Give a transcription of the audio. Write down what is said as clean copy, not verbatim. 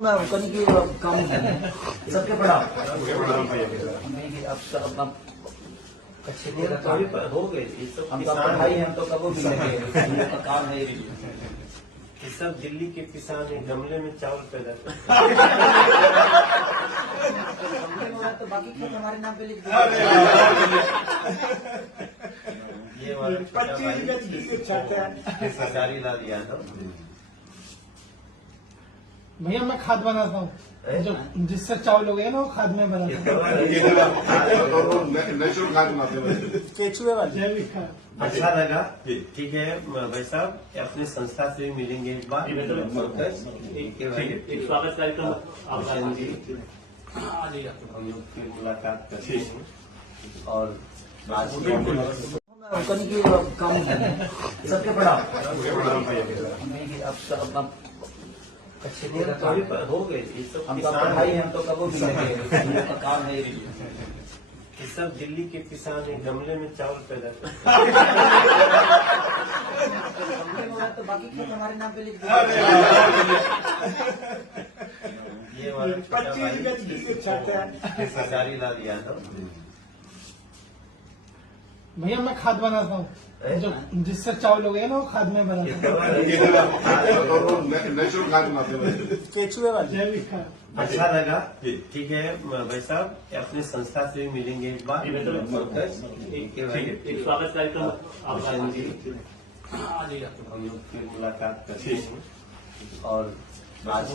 की कम सबके पड़ा अब अच्छे हो गए हम तो भाई हम तो कबो भी लगे काम है ये सब दिल्ली के किसान एक गमले में चावल पैदा करते तो बाकी खेत हमारे नाम पे लिख ये सरकारी लाल यादव। भैया मैं खाद बनाता हूँ जो जिससे चावल हो गया ना वो खाद में बनाता हूँ। नेचुरल खाद बनाते केचुए वाले जैविक खाद। अच्छा लगा। ठीक है भाई साहब, अपने संस्था से भी मिलेंगे एक बार। एक स्वागत कार्यक्रम भूषण जी हम लोग फिर मुलाकात करते हैं और आज की कम सबके पड़ा अब अच्छे हो गए ये सब हम तो किसान भाई हम तो कबो भी लगे काम है ये सब दिल्ली के किसान एक गमले में चावल पैदा करते तो बाकी खेत हमारे नाम पे लिख ये सरकारी लाल यादव। भैया मैं खाद बनाता हूँ जो जिससे चावल हो गया ना वो खाद में बनाता हूँ। नेचुरल खाद बनाते केचुए वाले जैविक खाद। अच्छा लगा। ठीक है भाई साहब, अपने संस्था से भी मिलेंगे एक बार। एक स्वागत कार्यक्रम भूषण जी हम लोग फिर मुलाकात करते हैं और आज